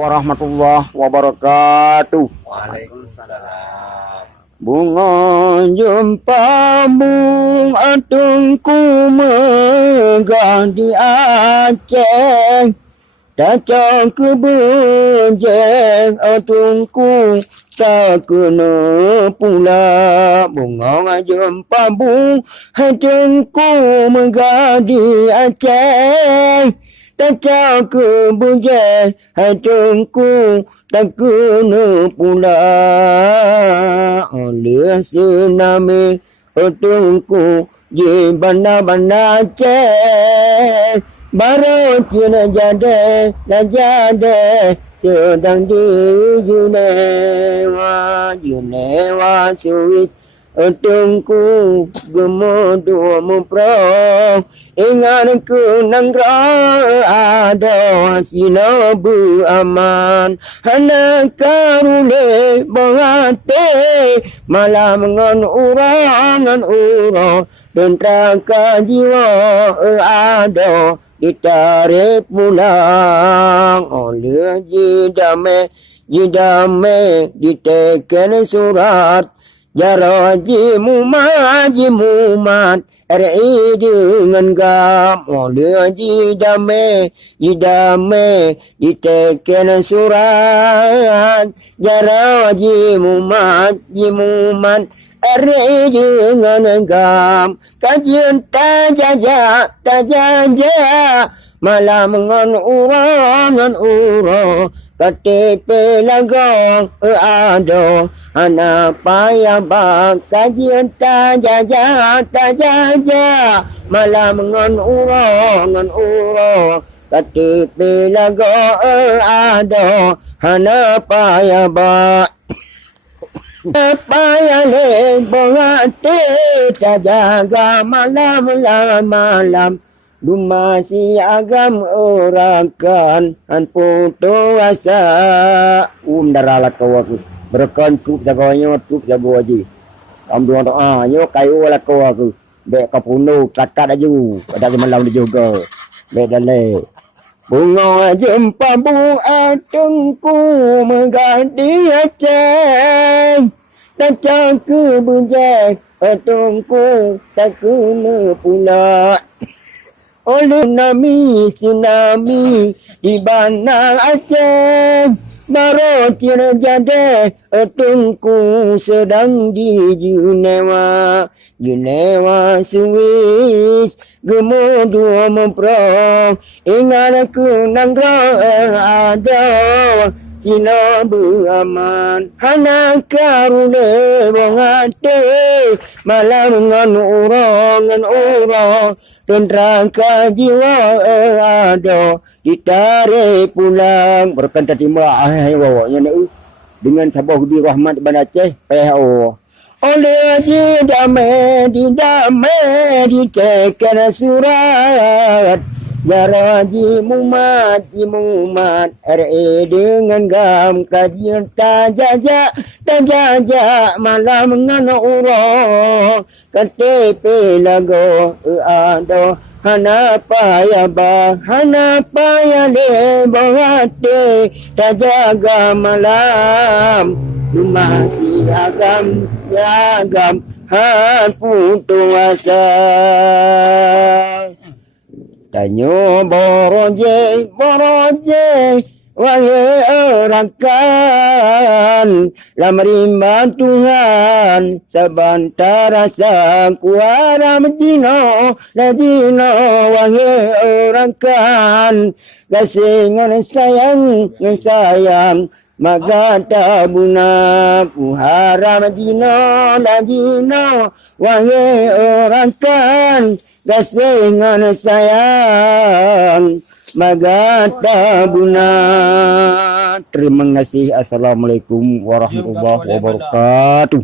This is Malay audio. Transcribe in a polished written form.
warahmatullahi wabarakatuh. Waalaikumsalam. Bunga jumpa bung atungku megah di Aceh, Daca ke benjeng atungku tak kena pula. Bunga jumpa bung atungku megah di Aceh, Daca ke benjeng atungku tak kena pula. Oleh tsunami utungku di bandar-bandar Aceh, baru kena jadi sedang di Jenewa Swiss. Utungku gemuduh memperang, ingat ku nangra ada sinabu aman. Anak karule bangate malam ngan urang dan teraka jiwa ada ditarik pulang. Oleh jidame diteken surat jaraji mumat RI dengan gam. Oleh jidame diteken surat jaraji mumat RI dengan gam. Kajian tajaja malam ngan urang KTP lagong ada anak payah bak. Kajian tajaja malam ngan urang KTP lagong ada anak payah bak. Payah lembongate tajaga malam Dumasi agam orakan an puto asa daralat kawaku berkan tup jagonya tup jago aji am duan nyo kayu la kawaku be kapuno takat aju ada malam di juga be dale. Bunga jumpa bung atungku megadi Aceh, Daca ke benjeng atungku tak kena pula. Oleh tsunami di bandar Aceh, baru kena jadi atungku sedang di Jenewa Swiss. Gemuduh memperang, ingat aku nangra ada sinabu aman. Anak karule bangate malam ngan urang dan rangka jiwa ada ditarik pulang. Berkata timba wawanya dengan sabah di rahmat bandar Aceh PHO. Oleh didame diteken surat jaraji mumat RE dengan gam. Kajian tajaja malam ngan urang KTP lago ada hana payah lebongate tajaga malam masih agam putu asa. Tanyo boroje wahai orakan lamrimban Tuhan sabantara sang kuara medino wahai orakan gasingan sayang magata buna kuhara medino wahai orakan gasingan sayang magata buna. Terima kasih. Assalamualaikum warahmatullahi wabarakatuh.